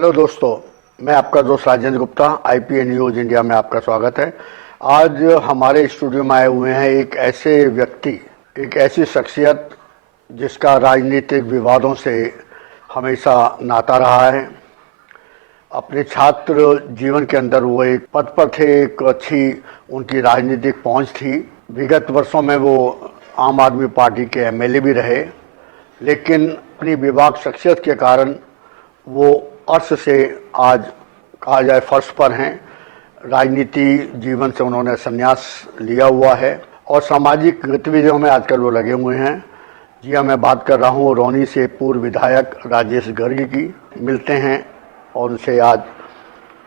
Hello दोस्तों, मैं आपका दोस्त Rajendra Gupta. IPA news India में आपका स्वागत है। आज हमारे स्टूडियो में आए हुए हैं एक ऐसे व्यक्ति, एक ऐसी शख्सियत जिसका राजनीतिक विवादों से हमेशा नाता रहा है। अपने छात्र जीवन के अंदर वो एक पद पर थे, एक अच्छी उनकी राजनीतिक पहुंच थी। विगत वर्षों में वो आम आदमी पार्टी के एमएलए भी रहे, लेकिन अपनी विवाद शख्सियत के कारण वो अर्श से आज कहा जाए फर्श पर हैं। राजनीति जीवन से उन्होंने संन्यास लिया हुआ है और सामाजिक गतिविधियों में आजकल वो लगे हुए हैं। जी हाँ, मैं बात कर रहा हूँ रौनी से पूर्व विधायक राजेश गर्ग की। मिलते हैं और उनसे आज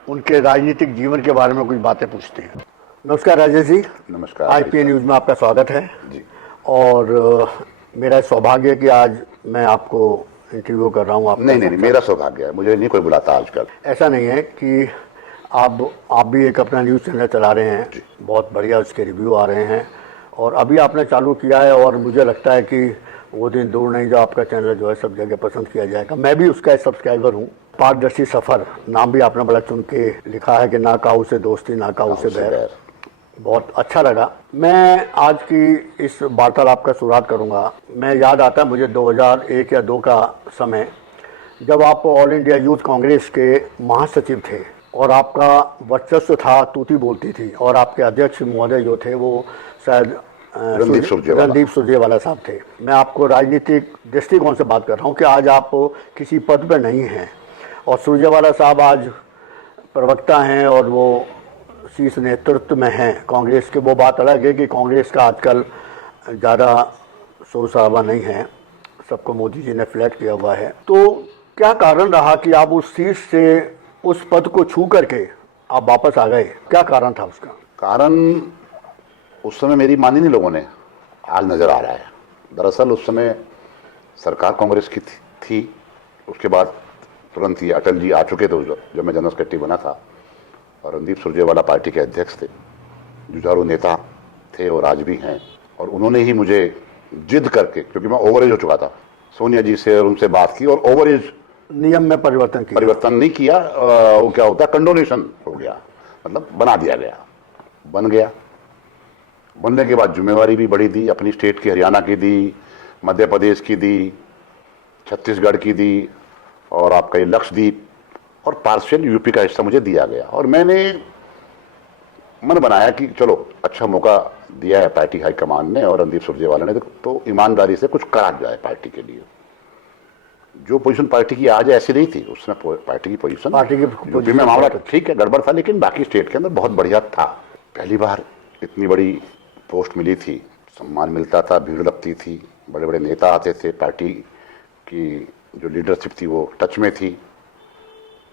उनके राजनीतिक जीवन के बारे में कुछ बातें पूछते हैं। नमस्कार राजेश जी। नमस्कार। आईपीए न्यूज़ में आपका स्वागत है जी। और मेरा सौभाग्य है कि आज मैं आपको इंटरव्यू कर रहा हूँ। आप नहीं, मेरा सौभाग्य है, मुझे नहीं कोई बुलाता आजकल। ऐसा नहीं है कि आप भी एक अपना न्यूज़ चैनल चला रहे हैं, बहुत बढ़िया उसके रिव्यू आ रहे हैं और अभी आपने चालू किया है और मुझे लगता है कि वो दिन दूर नहीं जो आपका चैनल जो है सब जगह पसंद किया जाएगा। मैं भी उसका सब्सक्राइबर हूँ। पारदर्शी सफ़र नाम भी आपने बड़ा चुन के लिखा है कि ना काऊ से दोस्ती ना काऊ से बैर। बहुत अच्छा लगा। मैं आज की इस वार्तालाप का शुरुआत करूंगा। मैं याद आता है मुझे 2001 या 2 का समय, जब आप ऑल इंडिया यूथ कांग्रेस के महासचिव थे और आपका वर्चस्व था, तूती बोलती थी और आपके अध्यक्ष महोदय जो थे वो शायद रणदीप सुरजेवाला साहब थे। मैं आपको राजनीतिक दृष्टिकोण से बात कर रहा हूँ कि आज आप किसी पद पर नहीं हैं और सुरजेवाला साहब आज प्रवक्ता हैं और वो शीर्ष नेतृत्व में हैं कांग्रेस के। वो बात अलग है कि कांग्रेस का आजकल ज़्यादा शोर शराबा नहीं है, सबको मोदी जी ने फ्लैट किया हुआ है। तो क्या कारण रहा कि आप उस सीट से उस पद को छू करके आप वापस आ गए? क्या कारण था उसका? कारण उस समय मेरी मानी नहीं लोगों ने, आज नज़र आ रहा है। दरअसल उस समय सरकार कांग्रेस की थी। उसके बाद तुरंत ही अटल जी आ चुके थे जब मैं जनरल सेक्रेटरी बना था और रणदीप सुरजेवाला पार्टी के अध्यक्ष थे, जुझारू नेता थे और आज भी हैं। और उन्होंने ही मुझे जिद करके, क्योंकि मैं ओवरेज हो चुका था, सोनिया जी से और उनसे बात की और ओवरेज नियम में परिवर्तन नहीं किया। वो क्या होता है, कंडोनेशन हो गया, मतलब बना दिया गया। बन गया। बनने के बाद जिम्मेवारी भी बड़ी दी, अपनी स्टेट की हरियाणा की दी, मध्य प्रदेश की दी, छत्तीसगढ़ की दी और आपका ये लक्षद्वीप और पार्शियल यूपी का हिस्सा मुझे दिया गया। और मैंने मन बनाया कि चलो अच्छा मौका दिया है पार्टी हाईकमान ने और रणदीप सुरजेवाला ने, तो ईमानदारी से कुछ करा जाए पार्टी के लिए। जो पोजीशन पार्टी की आज ऐसी नहीं थी, उसमें पार्टी की पोजीशन यूपी में मामला ठीक है गड़बड़ था, लेकिन बाकी स्टेट के अंदर बहुत बढ़िया था। पहली बार इतनी बड़ी पोस्ट मिली थी, सम्मान मिलता था, भीड़ लगती थी, बड़े बड़े नेता आते थे, पार्टी की जो लीडरशिप थी वो टच में थी।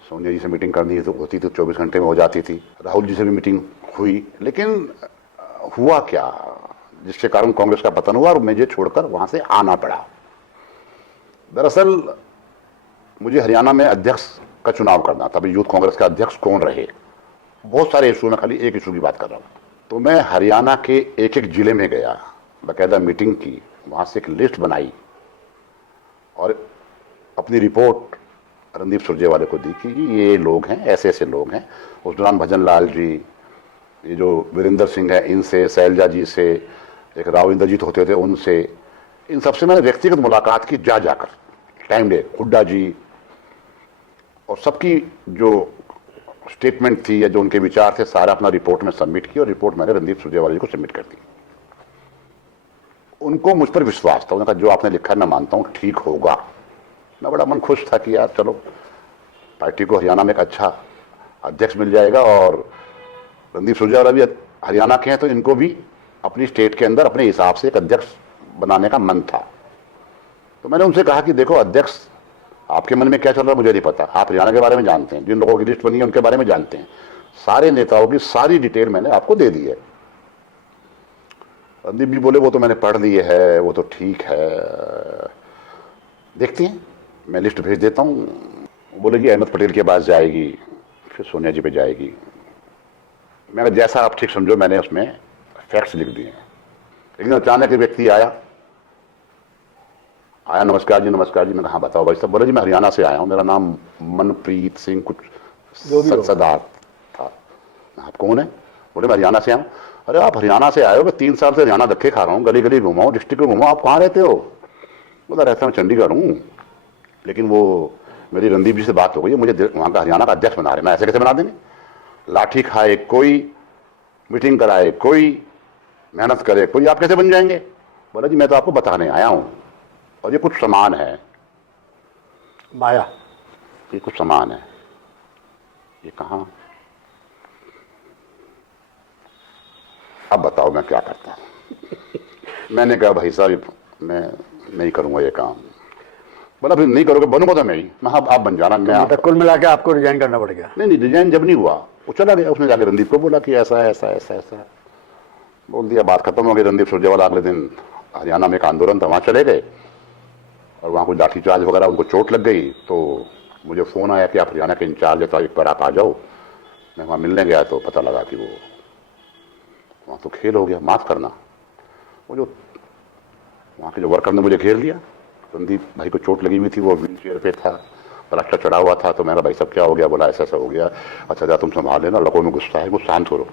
सोनिया जी से मीटिंग करनी होती थी 24 घंटे में हो जाती थी। राहुल जी से भी मीटिंग हुई, लेकिन हुआ क्या जिसके कारण कांग्रेस का पतन हुआ और मुझे छोड़कर वहां से आना पड़ा। दरअसल मुझे हरियाणा में अध्यक्ष का चुनाव करना था। अभी यूथ कांग्रेस का अध्यक्ष कौन रहे, बहुत सारे इशू में खाली एक इशू की बात कर रहा हूँ। तो मैं हरियाणा के एक एक जिले में गया, बाकायदा मीटिंग की, वहां से एक लिस्ट बनाई और अपनी रिपोर्ट रणदीप सुरजेवाले को दी कि ये लोग हैं, ऐसे ऐसे लोग हैं। उस दौरान भजन लाल जी, ये जो वीरेंद्र सिंह है इनसे, शैलजा जी से, एक राव इंद्रजीत होते थे उनसे, इन सबसे मैंने व्यक्तिगत मुलाकात की जाकर टाइम डे, हुड्डा जी, और सबकी जो स्टेटमेंट थी या जो उनके विचार थे सारा अपना रिपोर्ट में सबमिट किया और रिपोर्ट मैंने रणदीप सुरजेवाला जी को सबमिट कर दी। उनको मुझ पर विश्वास था। उन्होंने कहा जो आपने लिखा है मैं मानता हूँ ठीक होगा। मैं बड़ा मन खुश था कि यार चलो पार्टी को हरियाणा में एक अच्छा अध्यक्ष मिल जाएगा और रणदीप सुरजेवाला भी हरियाणा के हैं तो इनको भी अपनी स्टेट के अंदर अपने हिसाब से एक अध्यक्ष बनाने का मन था। तो मैंने उनसे कहा कि देखो अध्यक्ष आपके मन में क्या चल रहा है मुझे नहीं पता, आप हरियाणा के बारे में जानते हैं, जिन लोगों की लिस्ट बनी है उनके बारे में जानते हैं, सारे नेताओं की सारी डिटेल मैंने आपको दे दी है। रणदीप जी बोले वो तो मैंने पढ़ ली है, वो तो ठीक है, देखते हैं, मैं लिस्ट भेज देता हूँ। बोले कि अहमद पटेल के पास जाएगी, फिर सोनिया जी पे जाएगी। मैंने जैसा आप ठीक समझो, मैंने उसमें फैक्ट्स लिख दिए। लेकिन अचानक एक व्यक्ति आया, आया, नमस्कार जी नमस्कार जी। मैं कहा, हाँ बताओ भाई साहब। बोले जी मैं हरियाणा से आया हूँ, मेरा नाम मनप्रीत सिंह कुछ जो भी हो। सरदार था। आप कौन है? बोले मैं हरियाणा से आया हूँ। अरे आप हरियाणा से आए हो? मैं 3 साल से हरियाणा धक्के खा रहा हूँ, गली गली घुमा हूँ, डिस्ट्रिक्ट में घुमा। आप कहाँ रहते हो? बोला रहता मैं चंडीगढ़ हूँ, लेकिन वो मेरी रणदीप जी से बात हो गई है, मुझे वहाँ का हरियाणा का अध्यक्ष बना रहे। मैं ऐसे कैसे बना देंगे? लाठी खाए कोई, मीटिंग कराए कोई, मेहनत करे कोई, आप कैसे बन जाएंगे? बोला जी मैं तो आपको बताने आया हूँ, और ये कुछ सामान है, माया। ये कुछ सामान है। ये कहाँ? अब बताओ मैं क्या करता हूँ। मैंने कहा भाई साहब मैं नहीं करूँगा ये काम। बोला फिर नहीं करोगे, बनूंगा तो मैं ही। मैं आप बन जाना, मैं मतलब कुल मिला के आपको रिजाइन करना पड़ गया। नहीं डिजाइन जब नहीं हुआ वो चला गया। उसने जाकर रणदीप को बोला कि ऐसा ऐसा ऐसा ऐसा बोल दिया, बात खत्म हो गई। रणदीप सुरजेवाला अगले दिन हरियाणा में एक आंदोलन था, वहाँ चले गए, और वहाँ कोई लाठीचार्ज वगैरह, उनको चोट लग गई। तो मुझे फ़ोन आया कि आप हरियाणा के इंचार्ज है, तो एक बार आप आ जाओ। मैं वहाँ मिलने गया तो पता लगा कि वो वहाँ तो खेल हो गया। माफ़ करना, वो जो वहाँ के जो वर्कर ने मुझे घेर लिया। रणदीप भाई को चोट लगी हुई थी, वो व्हील चेयर पे था, प्लास्टर चढ़ा हुआ था। तो मैंने भाई साहब क्या हो गया? बोला ऐसा ऐसा हो गया। अच्छा जा तुम संभाल लेना, लड़कों में गुस्सा है, वो शांत करो।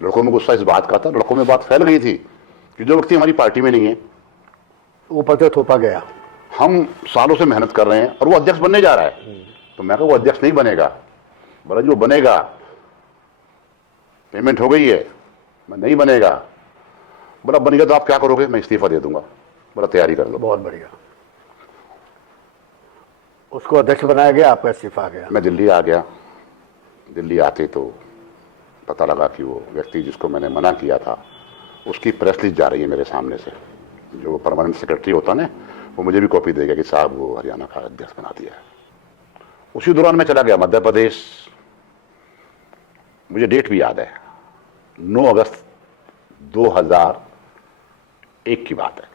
लड़कों में गुस्सा इस बात का था, लड़कों में बात फैल गई थी कि जो व्यक्ति हमारी पार्टी में नहीं है, ऊपर से थोपा गया। हम सालों से मेहनत कर रहे हैं और वो अध्यक्ष बनने जा रहा है। तो मैं कहा वो अध्यक्ष नहीं बनेगा। बोला जो बनेगा, पेमेंट हो गई है। मैं नहीं बनेगा। बोला बनेगा तो आप क्या करोगे? मैं इस्तीफा दे दूंगा। बोला तैयारी कर लो। बहुत बढ़िया। उसको अध्यक्ष बनाया गया, आपका इस्तीफा आ गया। मैं दिल्ली आ गया। दिल्ली आते तो पता लगा कि वो व्यक्ति जिसको मैंने मना किया था, उसकी प्रेस लिस्ट जा रही है मेरे सामने से। जो परमानेंट सेक्रेटरी होता ना, वो मुझे भी कॉपी देगा कि साहब वो हरियाणा का अध्यक्ष बना दिया है। उसी दौरान मैं चला गया मध्य प्रदेश। मुझे डेट भी याद है, 9 अगस्त 2001 की बात है।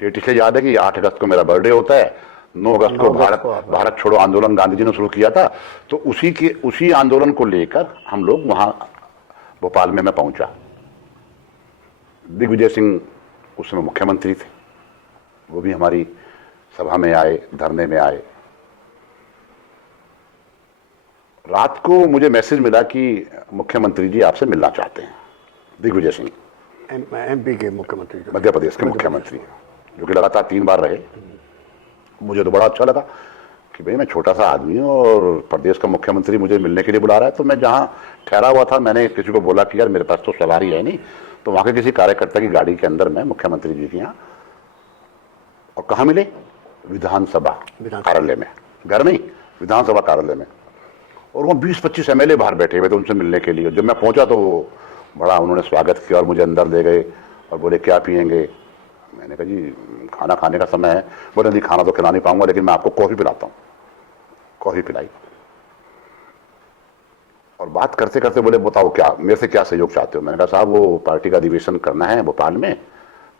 डेट इसलिए याद है कि 8 अगस्त को मेरा बर्थडे होता है। 9 अगस्त को भारत छोड़ो आंदोलन गांधी जी ने शुरू किया था। तो उसी आंदोलन को लेकर हम लोग वहां भोपाल में मैं पहुंचा। दिग्विजय सिंह उस समय मुख्यमंत्री थे, वो भी हमारी सभा में आए, धरने में आए। रात को मुझे मैसेज मिला कि मुख्यमंत्री जी आपसे मिलना चाहते हैं। दिग्विजय सिंह एमपी के मुख्यमंत्री, मध्य प्रदेश के मुख्यमंत्री, जो कि लगातार 3 बार रहे। मुझे तो बड़ा अच्छा लगा कि भाई मैं छोटा सा आदमी हूँ और प्रदेश का मुख्यमंत्री मुझे मिलने के लिए बुला रहा है। तो मैं जहाँ ठहरा हुआ था, मैंने किसी को बोला कि यार मेरे पास तो सवारी है नहीं, तो वहाँ के किसी कार्यकर्ता की गाड़ी के अंदर मैं मुख्यमंत्री जी के यहाँ। और कहाँ मिले? विधानसभा कार्यालय में, घर नहीं, विधानसभा कार्यालय में। और वहाँ 20-25 MLA बाहर बैठे हुए थे उनसे मिलने के लिए। जब मैं पहुंचा तो वो बड़ा उन्होंने स्वागत किया और मुझे अंदर ले गए और बोले क्या पियेंगे? मैंने कहा जी खाना खाने का समय है। बोले नहीं खाना तो खिला नहीं पाऊंगा, लेकिन मैं आपको कॉफ़ी पिलाता हूँ। कॉफ़ी पिलाई और बात करते करते बोले बताओ क्या मेरे से क्या सहयोग चाहते हो? मैंने कहा साहब वो पार्टी का अधिवेशन करना है भोपाल में,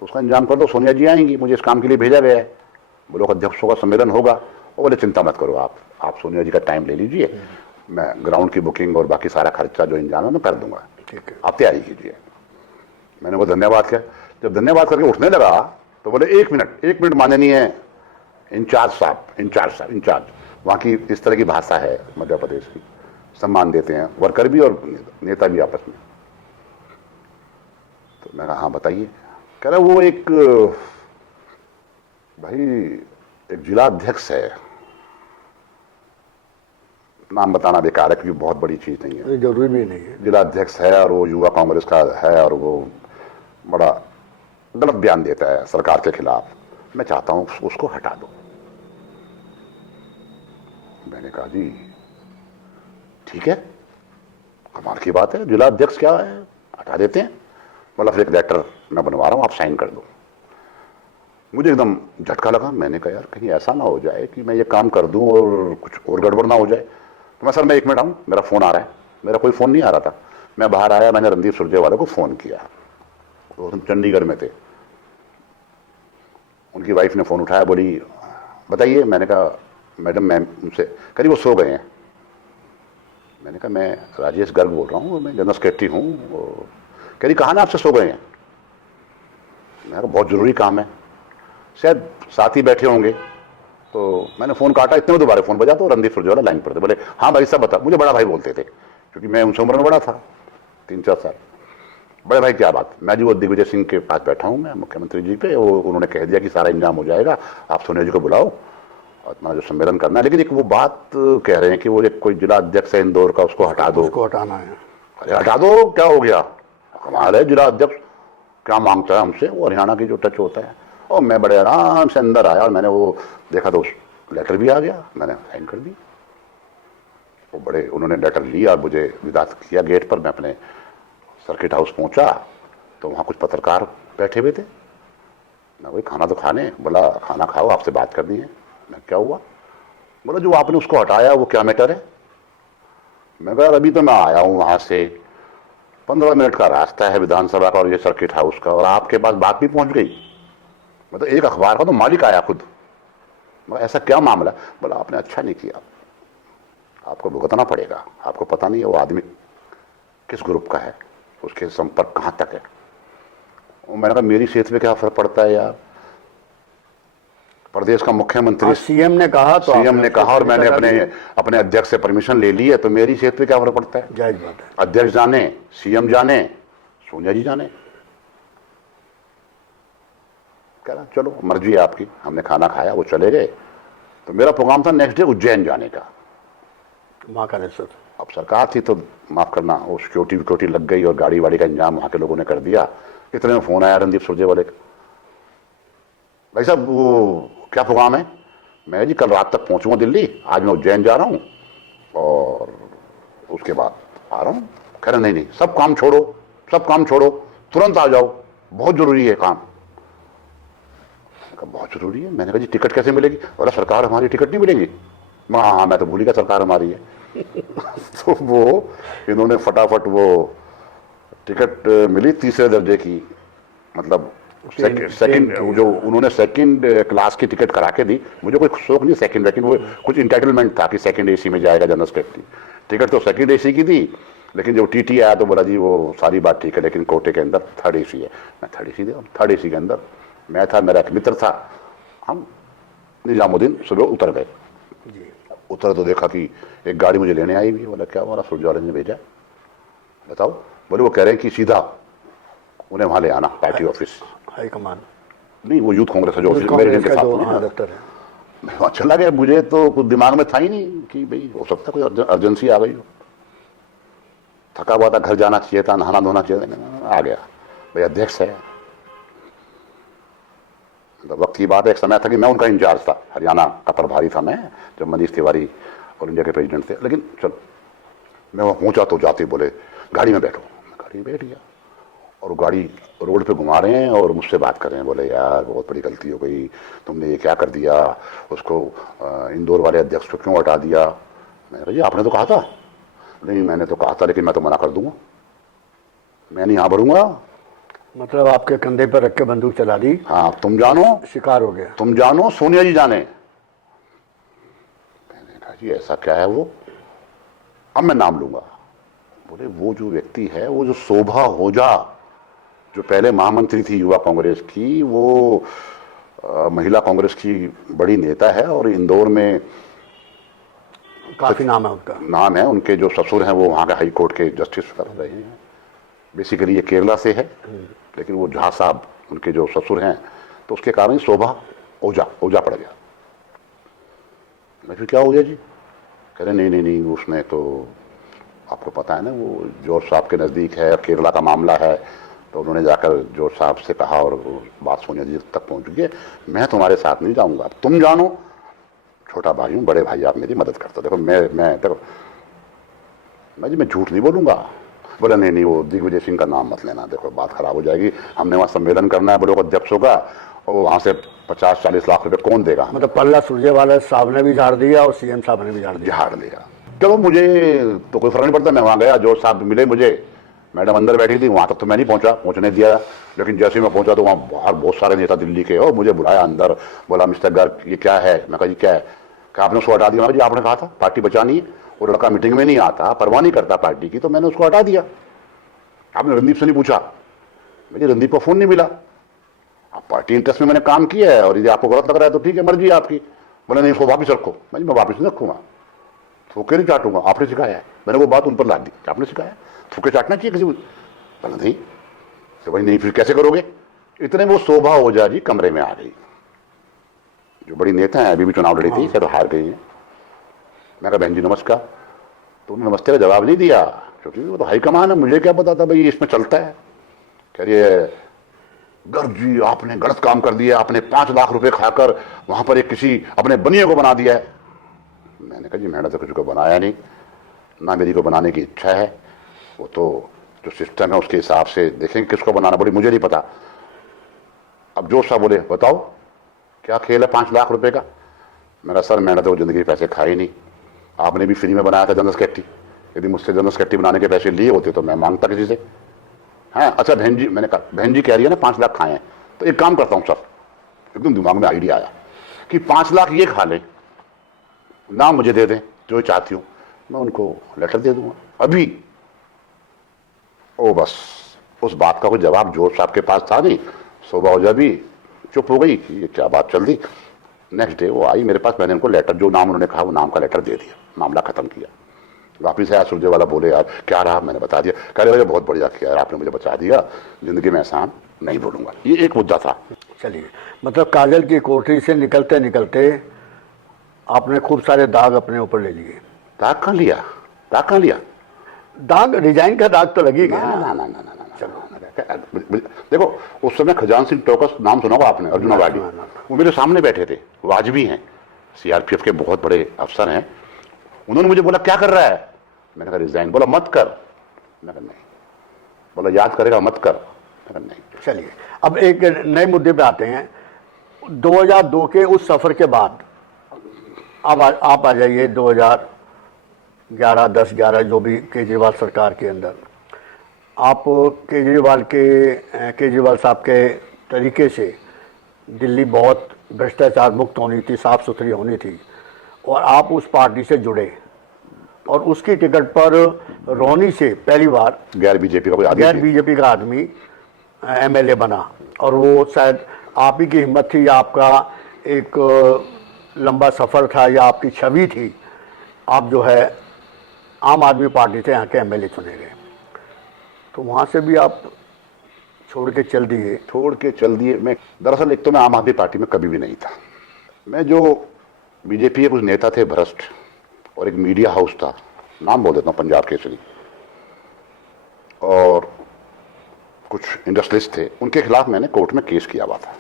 तो उसका इंतजाम कर दो, सोनिया जी आएंगी, मुझे इस काम के लिए भेजा गया है। बोलो अध्यक्षों का सम्मेलन होगा। और बोले चिंता मत करो, आप सोनिया जी का टाइम ले लीजिए, मैं ग्राउंड की बुकिंग और बाकी सारा खर्चा जो इंतजाम है मैं कर दूंगा, आप तैयारी कीजिए। मैंने वो धन्यवाद किया। जब धन्यवाद करके उठने लगा तो बोले 1 मिनट माननीय इंचार्ज। वहाँ की इस तरह की भाषा है मध्य प्रदेश की, सम्मान देते हैं वर्कर भी और नेता भी आपस में। तो मैं कहा हाँ बताइए। कह रहा वो एक जिला अध्यक्ष है, नाम बताना बेकार है क्योंकि बहुत बड़ी चीज नहीं है, जरूरी भी नहीं है। जिला अध्यक्ष है और वो युवा कांग्रेस का है और वो बड़ा गलत बयान देता है सरकार के खिलाफ। मैं चाहता हूं उसको हटा दो। मैंने कहा जी ठीक है, कमाल की बात है, जिला अध्यक्ष क्या है, हटा देते हैं। बोला फिर एक लेटर मैं बनवा रहा हूं, आप साइन कर दो। मुझे एकदम झटका लगा। मैंने कहा यार कहीं ऐसा ना हो जाए कि मैं ये काम कर दूं और कुछ और गड़बड़ ना हो जाए। तो मैं सर मैं 1 मिनट आऊं, मेरा फोन आ रहा है। मेरा कोई फोन नहीं आ रहा था। मैं बाहर आया, मैंने रणदीप सुरजेवाला को फोन किया, वो चंडीगढ़ में थे। उनकी वाइफ ने फोन उठाया, बोली बताइए। मैंने कहा मैडम मैं उनसे, करीब वो सो गए हैं। मैंने कहा मैं राजेश गर्ग बोल रहा हूँ, मैं जनरल सेक्रेटरी हूँ। कह रही कहा ना आपसे सो गए हैं। मैंने कहा बहुत जरूरी काम है। शायद साथ ही बैठे होंगे, तो मैंने फ़ोन काटा, इतने में दोबारा फ़ोन बजा तो रणदीप सुरजेवाला लाइन पर थे। बोले हाँ भाई साहब बता, मुझे बड़ा भाई बोलते थे क्योंकि मैं उनसे उम्र में बड़ा था 3-4 साल। बड़े भाई क्या बात, मैं जी वो दिग्विजय सिंह के पास बैठा हूँ मैं मुख्यमंत्री जी पे, वो उन्होंने कह दिया कि सारा इंतजाम हो जाएगा, आप सोनिया जी को बुलाओ और अपना जो सम्मेलन करना है। लेकिन एक वो बात कह रहे हैं कि वो एक कोई जिला अध्यक्ष है इंदौर का, उसको हटा दो। उसको हटाना है। अरे हटा दो, क्या हो गया, कमाल है, जिला अध्यक्ष क्या मांगता है हमसे, वो हरियाणा की जो टच होता है। और मैं बड़े आराम से अंदर आया और मैंने वो देखा तो लेटर भी आ गया, मैंने साइन कर दी। वो बड़े उन्होंने लेटर लिया और मुझे विदा किया गेट पर। मैं अपने सर्किट हाउस पहुंचा तो वहाँ कुछ पत्रकार बैठे हुए थे। मैं वही खाना तो खाने, बोला खाना खाओ, आपसे बात करनी है। मैं क्या हुआ, बोला जो आपने उसको हटाया वो क्या मैटर है। मैं कहा अभी तो मैं आया हूँ वहाँ से, 15 मिनट का रास्ता है विधानसभा का और ये सर्किट हाउस का, और आपके पास बात भी पहुँच गई। मतलब एक अखबार का तो मालिक आया खुद। ऐसा क्या मामला, बोला आपने अच्छा नहीं किया, आपको भुगतना पड़ेगा, आपको पता नहीं है वो आदमी किस ग्रुप का है, उसके संपर्क कहाँ तक है। और मैंने कहा मेरी सेहत पे क्या फर्क पड़ता है यार, प्रदेश का मुख्यमंत्री सीएम ने कहा तो सीएम ने कहा और मैंने अपने अध्यक्ष से परमिशन ले ली है, तो मेरी सेहत पे क्या फर्क पड़ता है। जायज बात है। अध्यक्ष जाने, सीएम जाने, सोनिया जी जाने, कह रहा चलो मर्जी है आपकी। हमने खाना खाया, वो चले गए। तो मेरा प्रोग्राम था नेक्स्ट डे उज्जैन जाने का। माँ का सर, अब सरकार थी तो माफ करना, वो सिक्योरिटी लग गई और गाड़ी वाड़ी का इंतजाम वहाँ के लोगों ने कर दिया। इतने में फ़ोन आया रणदीप सुरजेवाले का, भाई साहब वो क्या प्रोग्राम है। मैं जी कल रात तक पहुँचूँगा दिल्ली, आज मैं उज्जैन जा रहा हूँ और उसके बाद आ रहा हूँ। कह रहे नहीं नहीं, सब काम छोड़ो, सब काम छोड़ो, तुरंत आ जाओ, बहुत ज़रूरी है काम। बहुत जरूरी है। मैंने कहा जी टिकट कैसे मिलेगी, बोला सरकार हमारी टिकट नहीं मिलेगी। हाँ मैं तो भूल गया सरकार हमारी है। तो वो इन्होंने फटाफट वो टिकट मिली 3रे दर्जे की, मतलब सेकंड जो उन्होंने सेकंड क्लास की टिकट करा के दी। मुझे कोई शौक नहीं सेकंड, लेकिन वो कुछ इंटाइटलमेंट था कि सेकंड एसी में जाएगा जनरल सेक्रेटरी। टिकट तो सेकंड एसी की थी, लेकिन जब टीटी आया तो बोला जी वो सारी बात ठीक है लेकिन कोटे के अंदर 3rd एसी है। मैं 3rd एसी दे, 3rd एसी के अंदर मैं था, मेरा एक मित्र था, हम निजामुद्दीन सुबह उतर गए। उतर तो देखा कि एक गाड़ी मुझे लेने आई हुई। बोला क्या हुआ, सुरजेवाला ने भेजा। बताओ, बोले वो कह रहे हैं कि सीधा उन्हें वहाँ ले आना पार्टी ऑफिस, हाई कमान नहीं वो यूथ कांग्रेस जो ऑफिस मेरे के साथ दफ्तर है। मैं वहाँ चला गया। मुझे तो कुछ दिमाग में था ही नहीं कि भाई हो सकता कोई अर्जेंसी आ गई हो। थका हुआ था, घर जाना चाहिए था, नहाना धोना चाहिए था। आ गया, भाई अध्यक्ष है। वक्त की बात है, एक समय था कि मैं उनका इंचार्ज था, हरियाणा का प्रभारी था मैं, जब मनीष तिवारी और इंडिया के प्रेसिडेंट थे। लेकिन चलो मैं वहाँ पहुँचा तो जाते बोले गाड़ी में बैठो। मैं गाड़ी में बैठ गया और गाड़ी रोड पे घुमा रहे हैं और मुझसे बात कर रहे हैं। बोले यार बहुत बड़ी गलती हो गई, तुमने ये क्या कर दिया, उसको इंदौर वाले अध्यक्ष को क्यों हटा दिया। मैंने कहा जी आपने तो कहा था। नहीं मैंने तो कहा था लेकिन मैं तो मना कर दूंगा, मैं नहीं यहाँ बढ़ूंगा। मतलब आपके कंधे पर रख के बंदूक चला दी। हाँ तुम जानो, शिकार हो गया। तुम जानो, सोनिया जी जाने। मैंने कहा जी ऐसा क्या है वो, अब मैं नाम लूंगा। बोले वो जो व्यक्ति है, वो जो शोभा ओझा, जो पहले महामंत्री थी युवा कांग्रेस की, वो महिला कांग्रेस की बड़ी नेता है और इंदौर में काफी नाम है उनका। नाम है। उनके जो ससुर हैं वो वहाँ के हाई कोर्ट के जस्टिस कर रहे हैं। बेसिकली ये केरला से है, लेकिन वो झा साहब उनके जो ससुर हैं, तो उसके कारण शोभा ओझा पड़ गया। मैं फिर क्या हो गया जी, कह रहे नहीं नहीं नहीं, उसने तो आपको पता है ना वो जॉर्ज साहब के नज़दीक है, केरला का मामला है। तो उन्होंने जाकर जॉर्ज साहब से कहा और बात सोनिया जी तक पहुंच गई। मैं तुम्हारे साथ नहीं जाऊंगा, तुम जानो, छोटा भाई हूँ, बड़े भाई आप मेरी मदद करते हो। देखो मैं जी मैं झूठ नहीं बोलूँगा। बोला नहीं नहीं वो दिग्विजय सिंह का नाम मत लेना, देखो बात खराब हो जाएगी, हमने वहाँ सम्मेलन करना है बड़ों अध्यक्षों का, और वहाँ से 50-40 लाख रुपए कौन देगा। मतलब पल्ला सुरजेवाला साहब ने भी झाड़ दिया और सीएम साहब ने भी झाड़ दिया। चलो मुझे तो कोई फर्क नहीं पड़ता, मैं वहाँ गया, जॉर्ज साहब मिले मुझे, मैडम अंदर बैठी थी, वहाँ तक तो मैं नहीं पहुँचने दिया। लेकिन जैसे मैं पहुँचा तो वहाँ बाहर बहुत सारे नेता दिल्ली के, और मुझे बुलाया अंदर, बोला मिस्टर गर्ग ये क्या है। मैं कहा जी क्या है, क्या आपने उसको हटा दिया। जी आपने कहा था पार्टी बचानी है, वो लड़का मीटिंग में नहीं आता, परवाह नहीं करता पार्टी की, तो मैंने उसको हटा दिया। आपने रणदीप से नहीं पूछा। मुझे रणदीप का फोन नहीं मिला, आप पार्टी इंटरेस्ट में मैंने काम किया है और यदि आपको गलत लग रहा है तो ठीक है, मर्जी है आपकी। बोले नहीं इसको वापस रखो। मैं वापस नहीं रखूंगा, थूके नहीं चाटूंगा, आपने सिखाया है। मैंने वो बात उन पर ला दी, आपने सिखाया, थूके चाटना चाहिए किसी को? बोला नहीं। तो भाई नहीं, फिर कैसे करोगे? इतने वो शोभा ओझा जी कमरे में आ गई, जो बड़ी नेता है, अभी भी चुनाव लड़ी थी, शायद हार गई है। मैं कहा बहन जी नमस्कार, तो उन्होंने नमस्ते का जवाब नहीं दिया, क्योंकि वो तो हाईकमान है, मुझे क्या पता था भाई इसमें चलता है। कह रही है गर्ग जी आपने गलत काम कर दिया, आपने 5 लाख रुपए खाकर वहां पर एक किसी अपने बनिए को बना दिया है। मैंने कहा जी मैंने तो किसी को बनाया नहीं, ना मेरी को बनाने की इच्छा है, वो तो जो सिस्टम है उसके हिसाब से देखेंगे किसको बनाना, बड़ी मुझे नहीं पता। अब जोश साहब बोले बताओ क्या खेल है 5 लाख रुपए का? मेरा सर मैंने तो जिंदगी पैसे खाए नहीं, आपने भी फ्री में बनाया था जनरल सेक्रेटरी, यदि मुझसे जनरल सेक्रेटरी बनाने के पैसे लिए होते तो मैं मांगता किसी से। हाँ अच्छा बहन जी, मैंने कहा बहन जी कह रही है ना 5 लाख खाए हैं, तो एक काम करता हूँ सर, एकदम दिमाग में आइडिया आया कि 5 लाख ये खा लें, नाम मुझे दे दें जो चाहती हूँ, मैं उनको लेटर दे दूंगा अभी। ओ बस उस बात का कोई जवाब जोश साहब के पास था नहीं, शोभा ओझा भी चुप हो गई कि ये क्या बात चल रही। नेक्स्ट डे वो आई मेरे पास, मैंने उनको लेटर, जो नाम उन्होंने कहा वो नाम का लेटर दे दिया, मामला खत्म किया। वापिस आया सुरजेवाला, बोले यार क्या रहा? मैंने बता दिया। कह रहे बहुत बढ़िया किया यार, आपने मुझे बचा दिया, जिंदगी में एहसान नहीं भूलूंगा। ये एक मुद्दा था। चलिए, मतलब काजल की कोठरी से निकलते निकलते आपने खूब सारे दाग अपने ऊपर ले लिए। दाग कहाँ लिया? दाग कहाँ लिया? दाग डिजाइन का दाग तो लगी गया ना ना ना ना ना चलो देखो, उस समय खजान सिंह टोकस नाम सुना होगा आपने, अर्जुन अवार्डी, वो मेरे सामने बैठे थे, वाजबी हैं, सीआरपीएफ के बहुत बड़े अफसर हैं। उन्होंने मुझे बोला क्या कर रहा है? मैंने कहा रिजाइन। बोला मत कर। मैंने कहा नहीं। बोला याद करेगा मत कर। मैंने कहा नहीं। चलिए अब एक नए मुद्दे पे आते हैं। 2002 के उस सफर के बाद अब आप आ जाइए 2011, 10, 11 जो भी केजरीवाल सरकार के अंदर, आप केजरीवाल साहब के तरीके से दिल्ली बहुत भ्रष्टाचार मुक्त होनी थी, साफ सुथरी होनी थी, और आप उस पार्टी से जुड़े और उसकी टिकट पर रोनी से पहली बार गैर बीजेपी का आदमी एमएलए बना। और वो शायद आप ही की हिम्मत थी या आपका एक लंबा सफ़र था या आपकी छवि थी, आप जो है आम आदमी पार्टी से यहाँ के एमएलए चुने गए। तो वहाँ से भी आप छोड़ के चल दिए। मैं दरअसल एक तो मैं आम आदमी पार्टी में कभी भी नहीं था। मैं जो बीजेपी के कुछ नेता थे भ्रष्ट, और एक मीडिया हाउस था, नाम बोल देता हूँ पंजाब केसरी, और कुछ इंडस्ट्रियलिस्ट थे, उनके खिलाफ मैंने कोर्ट में केस किया हुआ था,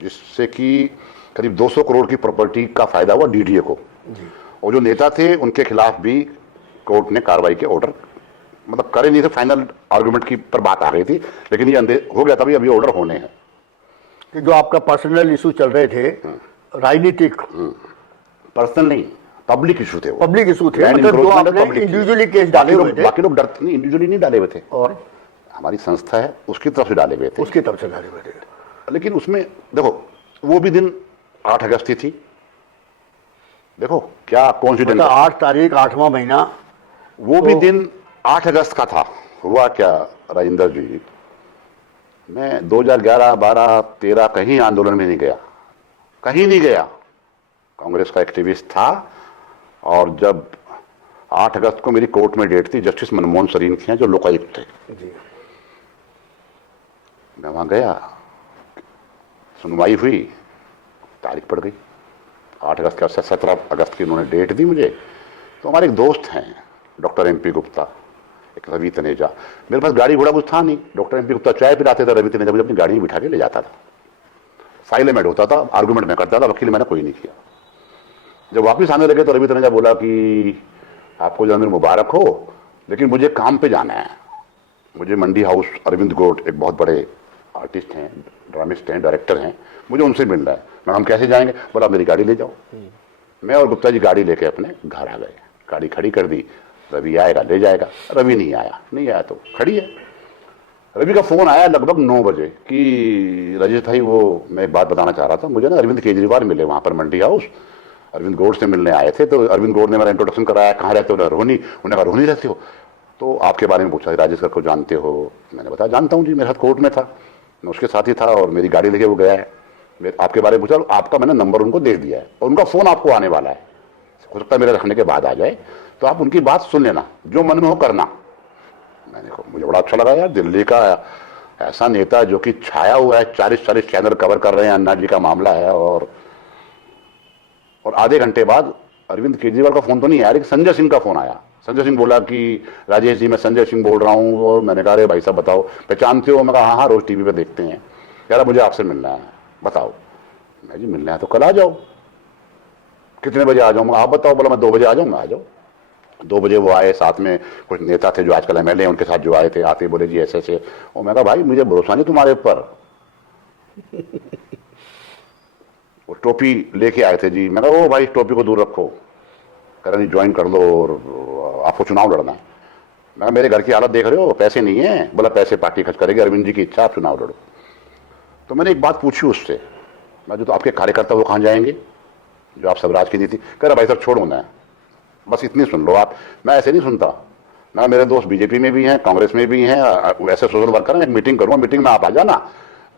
जिससे कि करीब 200 करोड़ की प्रॉपर्टी का फायदा हुआ डीडीए को। और जो नेता थे उनके खिलाफ भी कोर्ट ने कार्रवाई के ऑर्डर मतलब करे नहीं थे, फाइनल आर्गुमेंट की पर बात आ रही थी, लेकिन ये हो गया था अभी ऑर्डर होने हैं। कि जो आपका पर्सनल इशू चल रहे थे, राजनीतिक, पर्सनल नहीं पब्लिक इशू थे, पब्लिक इशू थे, मतलब जो आपने इंडिविजुअली केस डाले हुए थे। बाकी लोग डरते नहीं, इंडिविजुअली नहीं डाले हुए थे, और हमारी संस्था है उसकी तरफ से डाले हुए थे, उसकी तरफ से डाले हुए थे। लेकिन उसमें देखो वो भी दिन 8 अगस्त ही थी। देखो क्या कॉन्सिडेंस, 8 तारीख 8वां महीना, वो भी दिन 8 अगस्त का था। हुआ क्या राजेंद्र जी, मैं 2011, 12, 13 कहीं आंदोलन में नहीं गया, कहीं नहीं गया। कांग्रेस का एक्टिविस्ट था, और जब 8 अगस्त को मेरी कोर्ट में डेट थी, जस्टिस मनमोहन सरीन थे जो लोकायुक्त थे, मैं वहां गया, सुनवाई हुई, तारीख पड़ गई 8 अगस्त के, 17 अगस्त की उन्होंने डेट दी मुझे। तो हमारे एक दोस्त हैं डॉक्टर एमपी गुप्ता, एक रवि तनेजा, मेरे पास गाड़ी घोड़ा कुछ था नहीं, डॉक्टर एमपी गुप्ता चाय पिलाते थे, रवि तनेजा मुझे अपनी गाड़ी में बिठा के ले जाता था, फाइल में होता था, आर्गूमेंट में करता था, वकील मैंने कोई नहीं किया। जब वापस आने लगे तो रवि तनेजा बोला कि आपको जन्मदिन मुबारक हो, लेकिन मुझे काम पे जाना है, मुझे मंडी हाउस अरविंद गोड एक बहुत बड़े आर्टिस्ट हैं, ड्रामिस्ट हैं, डायरेक्टर हैं, मुझे उनसे मिलना है। मैं हम कैसे जाएंगे? बोला मेरी गाड़ी ले जाओ। मैं और गुप्ता जी गाड़ी लेके अपने घर आ गए, गाड़ी खड़ी कर दी, रवि आएगा ले जाएगा। रवि नहीं आया तो खड़ी है। रवि का फोन आया लगभग 9 बजे कि राजेश भाई वो मैं एक बात बताना चाह रहा था, मुझे ना अरविंद केजरीवाल मिले वहाँ पर मंडी हाउस, अरविंद गोड से मिलने आए थे। तो अरविंद गोड ने मेरा इंट्रोडक्शन कराया, कहाँ रहते हो? रोहिणी। उन्होंने कहा रोहिणी रहते हो? तो आपके बारे में पूछा, राजेश सर को जानते हो? मैंने बताया जानता हूँ जी, मेरे साथ कोर्ट में था। मैं उसके साथ ही था और मेरी गाड़ी लेके वो गया है, आपके बारे में पूछा, आपका मैंने नंबर उनको दे दिया है और उनका फ़ोन आपको आने वाला है, हो सकता है मेरे रखने के बाद आ जाए, तो आप उनकी बात सुन लेना, जो मन में हो करना। मैंने कहा मुझे बड़ा अच्छा लगा यार, दिल्ली का ऐसा नेता जो कि छाया हुआ है, 40-40 चैनल कवर कर रहे हैं, अन्ना जी का मामला है। और आधे घंटे बाद अरविंद केजरीवाल का फोन तो नहीं आया, लेकिन संजय सिंह का फोन आया। संजय सिंह बोला कि राजेश जी मैं संजय सिंह बोल रहा हूँ। और मैंने कहा अरे भाई साहब बताओ, पहचानते हो? मैं कहा हाँ हाँ रोज टीवी पे देखते हैं। यार मुझे आपसे मिलना है, बताओ। मैं जी मिलना है तो कल आ जाओ। कितने बजे आ जाऊँ? आप बताओ। बोला मैं 2 बजे आ जाऊँगा। आ जाओ। 2 बजे वो आए, साथ में कुछ नेता थे जो आजकल एमएलए हैं, उनके साथ जो आए थे, आते बोले जी ऐसे ऐसे। और मैं कहा भाई मुझे भरोसा नहीं तुम्हारे ऊपर। वो टोपी लेके आए थे जी। मैं कहा ओ भाई टोपी को दूर रखो, कह रहे ज्वाइन कर लो और आपको चुनाव लड़ना है। मैं कहा मेरे घर की हालत देख रहे हो, पैसे नहीं है। बोला पैसे पार्टी खर्च करेगी, अरविंद जी की इच्छा, आप चुनाव लड़ो। तो मैंने एक बात पूछी उससे, मैं जो तो आपके कार्यकर्ता वो कहाँ जाएंगे जो आप सबराज की नीति? कह रहा भाई साहब छोड़ो ना, बस इतनी सुन लो आप। मैं ऐसे नहीं सुनता ना, मेरे दोस्त बीजेपी में भी हैं, कांग्रेस में भी हैं, वैसे सोशल वर्कर हैं। एक मीटिंग करूँगा, मीटिंग में आप आ जाना,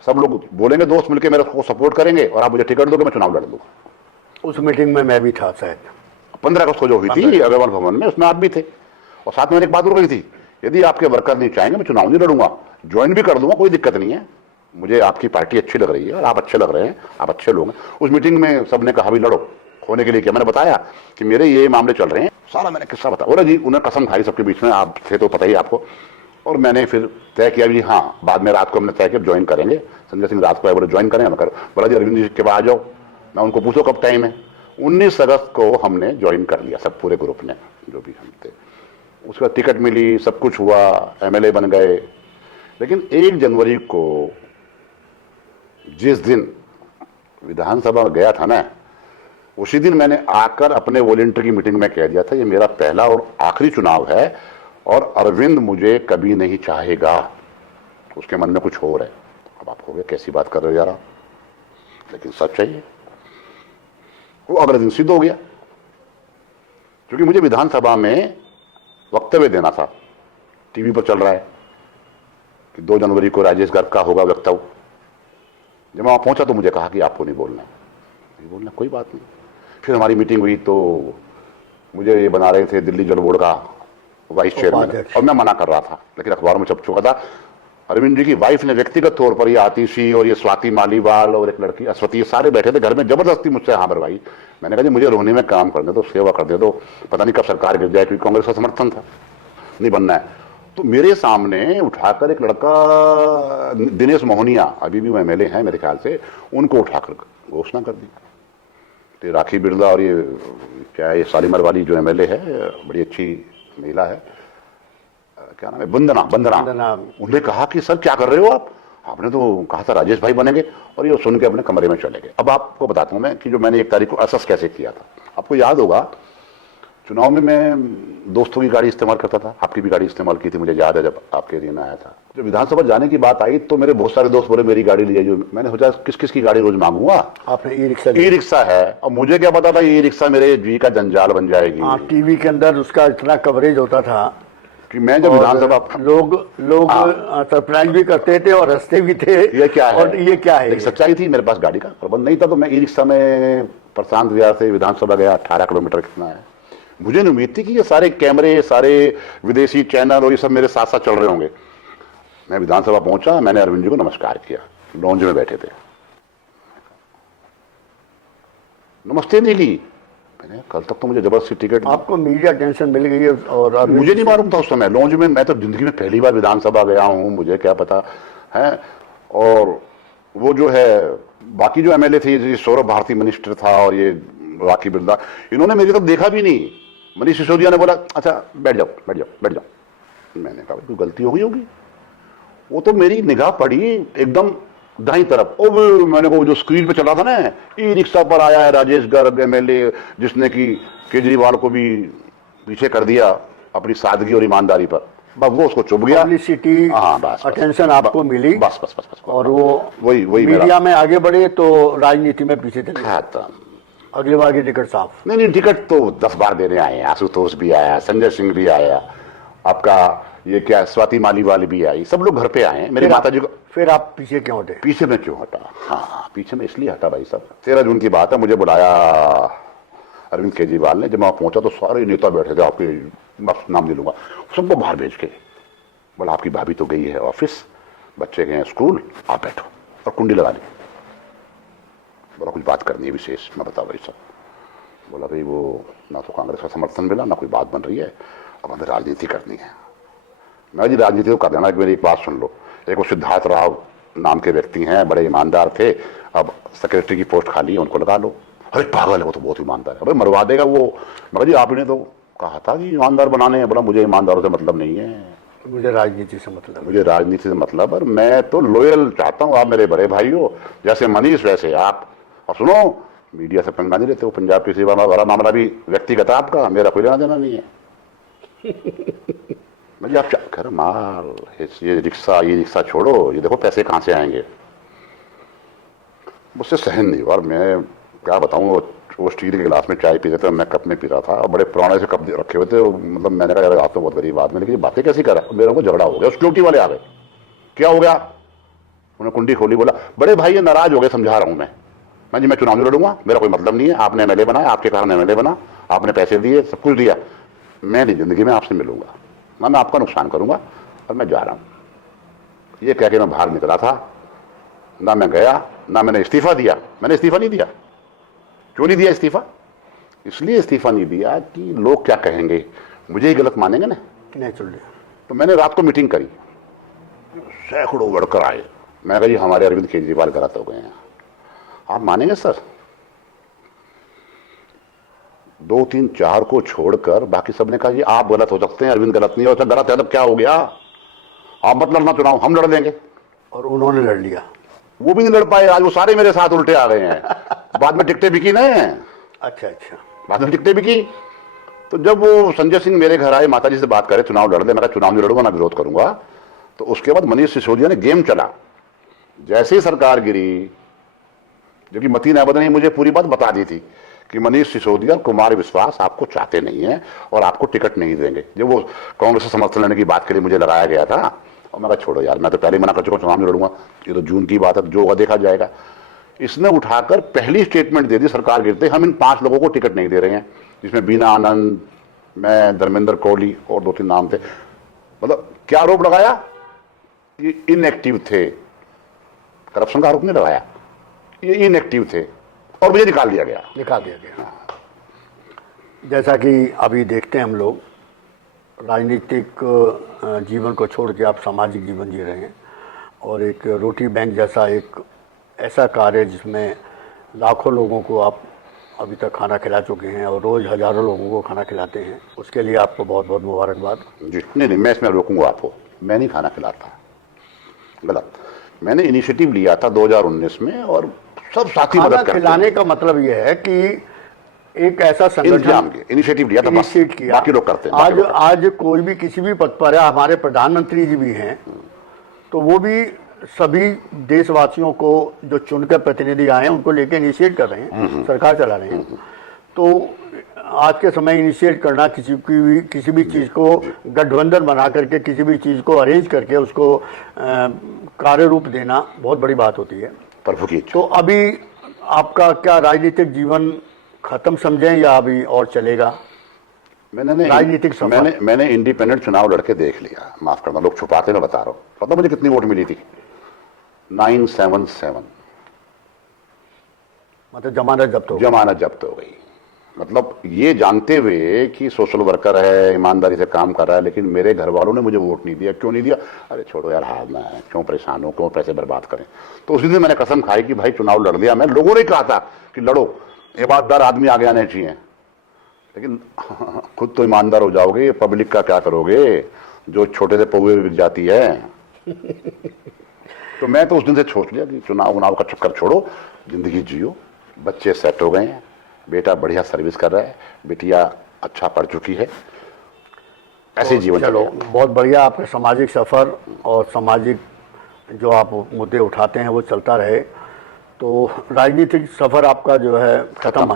सब लोग बोलेंगे, दोस्त मिलकर मेरे को सपोर्ट करेंगे और आप मुझे टिकट दोगे, मैं चुनाव लड़ लूँगा। उस मीटिंग में मैं भी था शायद, 15 अगस्त को जो हुई थी अग्रवाल भवन में, उसमें आप भी थे। और साथ में एक बात और कही थी, यदि आपके वर्कर नहीं चाहेंगे मैं चुनाव नहीं लड़ूंगा, ज्वाइन भी कर दूंगा, कोई दिक्कत नहीं है, मुझे आपकी पार्टी अच्छी लग रही है और आप अच्छे लग रहे हैं, आप अच्छे लोग हैं। उस मीटिंग में सबने कहा भी लड़ो। होने के लिए क्या मैंने बताया कि मेरे ये मामले चल रहे हैं, सारा मैंने किस्सा बताया। बोला जी, उन्हें कसम खाई सबके बीच में, आप थे तो पता ही आपको। और मैंने फिर तय किया भी हाँ, बाद में रात को हमने तय किया ज्वाइन करेंगे। संजय सिंह रात को आए, बोले ज्वाइन करें। मैं बोला जी अरविंद जी के बाद आ जाओ, मैं उनको पूछो कब टाइम है। 19 अगस्त को हमने ज्वाइन कर लिया, सब पूरे ग्रुप ने जो भी हम थे। उसके बाद टिकट मिली, सब कुछ हुआ, एमएलए बन गए। लेकिन 1 जनवरी को जिस दिन विधानसभा गया था ना, उसी दिन मैंने आकर अपने वॉलंटियर की मीटिंग में कह दिया था ये मेरा पहला और आखिरी चुनाव है और अरविंद मुझे कभी नहीं चाहेगा। उसके मन में कुछ और है। अब आप कहोगे कैसी बात कर रहे हो यार आप, लेकिन सच है ये। वो अगले दिन सिद्ध हो गया, क्योंकि मुझे विधानसभा में वक्तव्य देना था। टीवी पर चल रहा है कि 2 जनवरी को राजेश गर्ग का होगा वक्तव्य। जब मैं वहां पहुंचा तो मुझे कहा कि आपको नहीं बोलना, नहीं बोलना, कोई बात नहीं। फिर हमारी मीटिंग हुई तो मुझे ये बना रहे थे दिल्ली जल बोर्ड का वाइस चेयरमैन, और मैं मना कर रहा था, लेकिन अखबार में छप चुका था। अरविंद जी की वाइफ ने व्यक्तिगत तौर पर, ये आतिशी और ये स्वाति मालीवाल और एक लड़की अश्वती, सारे बैठे थे घर में, जबरदस्ती मुझसे हाँ भरवाई। मैंने कहा जी मुझे रोहनी में काम करने दो, सेवा कर दे दो, पता नहीं कब सरकार गिर जाए, क्योंकि कांग्रेस का समर्थन था, नहीं बनना है। तो मेरे सामने उठाकर एक लड़का दिनेश मोहनिया, अभी भी वो एमएलए हैं मेरे ख्याल से, उनको उठाकर घोषणा कर दी। तो राखी बिरला और ये क्या है, ये शालीमार वाली जो एमएलए है, बड़ी अच्छी महिला है, क्या नाम है, वंदना। उन्होंने कहा कि सर क्या कर रहे हो आप, आपने तो कहा था राजेश भाई बनेंगे, और ये सुन के अपने कमरे में चले गए। अब आपको बताता हूं मैं कि जो मैंने 1 तारीख को असेस कैसे किया था। आपको याद होगा चुनाव में मैं दोस्तों की गाड़ी इस्तेमाल करता था, आपकी भी गाड़ी इस्तेमाल की थी, मुझे याद है जब आपके एरिया में आया था। जब विधानसभा जाने की बात आई तो मेरे बहुत सारे दोस्त बोले मेरी गाड़ी ले जाइए। मैंने सोचा किस किस की गाड़ी रोज मांगूंगा। आपने ई रिक्शा है, और मुझे क्या पता था ई रिक्शा मेरे जी का जंजाल बन जाएगी। टीवी के अंदर उसका इतना कवरेज होता था कि मैं जब विधानसभा, लोग सरप्राइज भी करते थे और हंसते भी थे, ये क्या है, और ये क्या है। सच्चाई थी, मेरे पास गाड़ी का प्रबंध नहीं था, तो मैं ई रिक्शा में प्रशांत विहार से विधानसभा गया। 18 किलोमीटर कितना है। मुझे नहीं उम्मीद थी कि ये सारे कैमरे, सारे विदेशी चैनल और ये सब मेरे साथ साथ चल रहे होंगे। मैं विधानसभा पहुंचा, मैंने अरविंद जी को नमस्कार किया, लॉन्ज में बैठे थे, नमस्ते नहीं ली मैंने। कल तक तो मुझे जबरदस्ती टिकट, आपको मीडिया टेंशन मिल गई है, और मुझे नहीं मालूम था उस समय लॉन्ज में। मैं तो जिंदगी में पहली बार विधानसभा गया हूं, मुझे क्या पता है। और वो जो है बाकी जो एमएलए थे, सौरभ भारती मिनिस्टर था और ये राखी बिरला, इन्होंने मेरी तरफ देखा भी नहीं। मनीष सिसोदिया ने बोला अच्छा बैठ जाओ बैठ जाओ बैठ जाओ। मैंने कहा कोई गलती हो गई होगी। वो तो मेरी निगाह पड़ी एकदम दाईं तरफ, और मैंने को जो स्क्रीन पे चला था ना, ई रिक्शा पर आया है राजेश गर्ग एमएलए, जिसने कि केजरीवाल को भी पीछे कर दिया अपनी सादगी और ईमानदारी पर। बस वो उसको चुभ गया, पब्लिसिटी, अटेंशन आपको मिली, बस बस बस बस, और वो वही मीडिया में आगे बढ़े तो राजनीति में पीछे चले। अगली बार की टिकट साफ नहीं, टिकट तो 10 बार देने आए हैं। आशुतोष भी आया, संजय सिंह भी आया, आपका ये क्या स्वाति मालीवाल भी आई, सब लोग घर पे आए हैं। मेरी माता जी को फिर आप पीछे क्यों हटे? पीछे में क्यों हटा? हाँ, पीछे में इसलिए हटा भाई साहब, 13 जून की बात है, मुझे बुलाया अरविंद केजरीवाल ने। जब मैं पहुंचा तो सारे नेता बैठे थे, आपके बस नाम नहीं लूंगा, सबको बाहर भेज के बोला आपकी भाभी तो गई है ऑफिस, बच्चे गए हैं स्कूल, आप बैठो, और कुंडी लगा ली। बोला कुछ बात करनी है विशेष। मैं बताओ भाई साहब। बोला भाई वो ना तो कांग्रेस का समर्थन मिला, ना कोई बात बन रही है, अब हमें राजनीति करनी है। मैं जी राजनीति को कर देना। मेरी एक बात सुन लो, एक वो सिद्धार्थ राव नाम के व्यक्ति हैं, बड़े ईमानदार थे, अब सेक्रेटरी की पोस्ट खाली है, उनको लगा लो। अरे पागल है वो तो, बहुत ईमानदार है, अरे मरवा देगा वो। मगर जी आपने तो कहा था कि ईमानदार बनाने हैं। बोला मुझे ईमानदारों से मतलब नहीं है, मुझे राजनीति से मतलब। मुझे राजनीति से मतलब, और मैं तो लॉयल चाहता हूँ। आप मेरे बड़े भाई हो, जैसे मनीष वैसे आप। और सुनो, मीडिया से पंगा नहीं लेते हो। पंजाब की सेवा में बड़ा मामला भी व्यक्तिगत है आपका, मेरा कोई लेना देना नहीं है। मुझे आप कर माल, ये रिक्शा छोड़ो, ये देखो पैसे कहाँ से आएंगे। मुझसे सहन नहीं हुआ। और मैं क्या बताऊँ, वो स्टील के गिलास में चाय पी रहे थे, मैं कप में पी रहा था, बड़े पुराने से कप रखे हुए थे। मतलब मैंने कहा यार आप तो बहुत गरीब आदमी, लेकिन बातें कैसी कर रहा। मेरे को झगड़ा हो गया, सिक्योरिटी वाले आ गए। क्या हो गया? उन्होंने कुंडी खोली। बोला बड़े भाई ये नाराज हो गए, समझा रहा हूँ मैं जी मैं चुनाव नहीं लड़ूंगा, मेरा कोई मतलब नहीं है। आपने एमएलए बनाया, आपके कारण एमएलए बना, आपने पैसे दिए, सब कुछ दिया, मैं नहीं जिंदगी में आपसे मिलूंगा, ना मैं आपका नुकसान करूंगा, और मैं जा रहा हूं। ये कह के मैं बाहर निकला था, ना मैं गया, ना मैंने इस्तीफा दिया। मैंने इस्तीफा नहीं दिया। क्यों नहीं दिया इस्तीफा? इसलिए इस्तीफा नहीं दिया कि लोग क्या कहेंगे, मुझे ही गलत मानेंगे ना। नेचुरली। तो मैंने रात को मीटिंग करी, सैकड़ों वर्कर आए। मैं कहा जी हमारे अरविंद केजरीवाल गलत हो गए हैं। आप मानेंगे सर, 2, 3, 4 को छोड़कर बाकी सबने कहा जी आप गलत हो सकते हैं, अरविंद गलत नहीं हो सकता। गलत है तब क्या हो गया? आप मत लड़ना चुनाव, हम लड़ लेंगे। और उन्होंने लड़ लिया। वो भी नहीं लड़ पाए। आज वो सारे मेरे साथ उल्टे आ गए हैं। बाद में टिकटें बिकी ना। अच्छा अच्छा। बाद में टिकटें बिकी। तो जब वो संजय सिंह मेरे घर आए, माता जी से बात करे चुनाव लड़ ले, मैं कहा चुनाव नहीं लड़ूंगा, ना विरोध करूंगा। तो उसके बाद मनीष सिसोदिया ने गेम चला। जैसे ही सरकार गिरी, जो कि मती नायब ने मुझे पूरी बात बता दी थी कि मनीष सिसोदिया, कुमार विश्वास आपको चाहते नहीं है और आपको टिकट नहीं देंगे। जब वो कांग्रेस से समर्थन लेने की बात के लिए मुझे लगाया गया था, और मैं कहा छोड़ो यार, मैं तो पहले ही मना कर चुका हूं, चुनाव नहीं लड़ूंगा, ये तो जून की बात है, जो होगा देखा जाएगा। इसने उठाकर पहली स्टेटमेंट दे दी सरकार गिरते, हम इन 5 लोगों को टिकट नहीं दे रहे हैं, जिसमें बीना आनंद, मैं, धर्मेंद्र कोहली और 2-3 नाम थे। मतलब क्या आरोप लगाया? ये इनएक्टिव थे। करप्शन का आरोप नहीं लगाया, ये इनएक्टिव थे, और मुझे निकाल दिया गया। निकाल दिया गया। जैसा कि अभी देखते हैं हम लोग, राजनीतिक जीवन को छोड़ के आप सामाजिक जीवन जी रहे हैं, और एक रोटी बैंक जैसा एक ऐसा कार्य जिसमें लाखों लोगों को आप अभी तक खाना खिला चुके हैं और रोज़ हज़ारों लोगों को खाना खिलाते हैं, उसके लिए आपको बहुत बहुत मुबारकबाद। जी नहीं, मैं इसमें रोकूंगा आपको। मैं नहीं खाना खिलाता, गलत। मैंने इनिशिएटिव लिया था 2019 में, और सब साथी मदद करते हैं। खिलाने का मतलब यह है कि एक ऐसा संगठन इनिशिएटिव लिया था, इनिशिएट किया, बाकी लोग करते हैं। आज कोई भी किसी भी पद पर है, हमारे प्रधानमंत्री जी भी हैं, तो वो भी सभी देशवासियों को जो चुनकर प्रतिनिधि आए हैं उनको लेकर इनिशिएट कर रहे हैं, सरकार चला रहे हैं। तो आज के समय इनिशिएट करना, किसी भी चीज़ को गठबंधन बना करके, किसी भी चीज़ को अरेंज करके उसको कार्य रूप देना बहुत बड़ी बात होती है। प्रभु की। तो अभी आपका क्या राजनीतिक जीवन खत्म समझें या अभी और चलेगा? राजनीतिक मैंने इंडिपेंडेंट चुनाव लड़के देख लिया, माफ करना, लोग छुपाते, मैं बता रहा हूँ। पता मुझे कितनी वोट मिली थी? 977। मतलब जमानत जब्त हो गई। मतलब ये जानते हुए कि सोशल वर्कर है, ईमानदारी से काम कर रहा है, लेकिन मेरे घर वालों ने मुझे वोट नहीं दिया। क्यों नहीं दिया? अरे छोड़ो यार, हारना है, क्यों परेशान हो, क्यों पैसे बर्बाद करें। तो उसी दिन मैंने कसम खाई कि भाई चुनाव लड़ लिया मैं। लोगों ने कहा था कि लड़ो, ईमानदार आदमी आगे आने चाहिए, लेकिन खुद तो ईमानदार हो जाओगे, पब्लिक का क्या करोगे जो छोटे से पौवे बिक जाती है। तो मैं तो उस दिन से सोच लिया कि चुनाव का चक्कर छोड़ो, जिंदगी जियो। बच्चे सेट हो गए हैं, बेटा बढ़िया सर्विस कर रहा है, बिटिया अच्छा पढ़ चुकी है, ऐसे जीवन। चलो बहुत बढ़िया, आपका सामाजिक सफर और सामाजिक जो आप मुद्दे उठाते हैं वो चलता रहे। तो राजनीतिक सफर आपका जो है खत्म।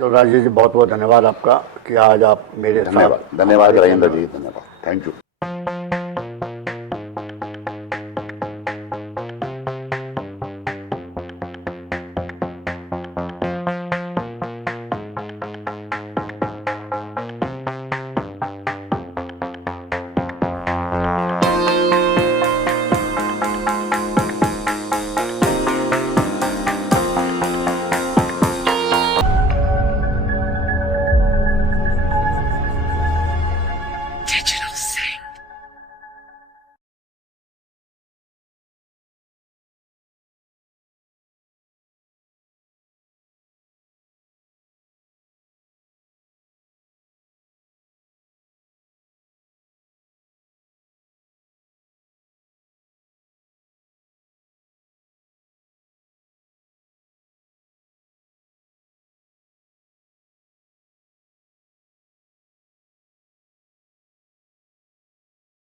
तो राजेश जी बहुत बहुत धन्यवाद आपका कि आज आप मेरे साथ धन्यवाद धन्यवाद राजेंद्र जी, धन्यवाद, थैंक यू।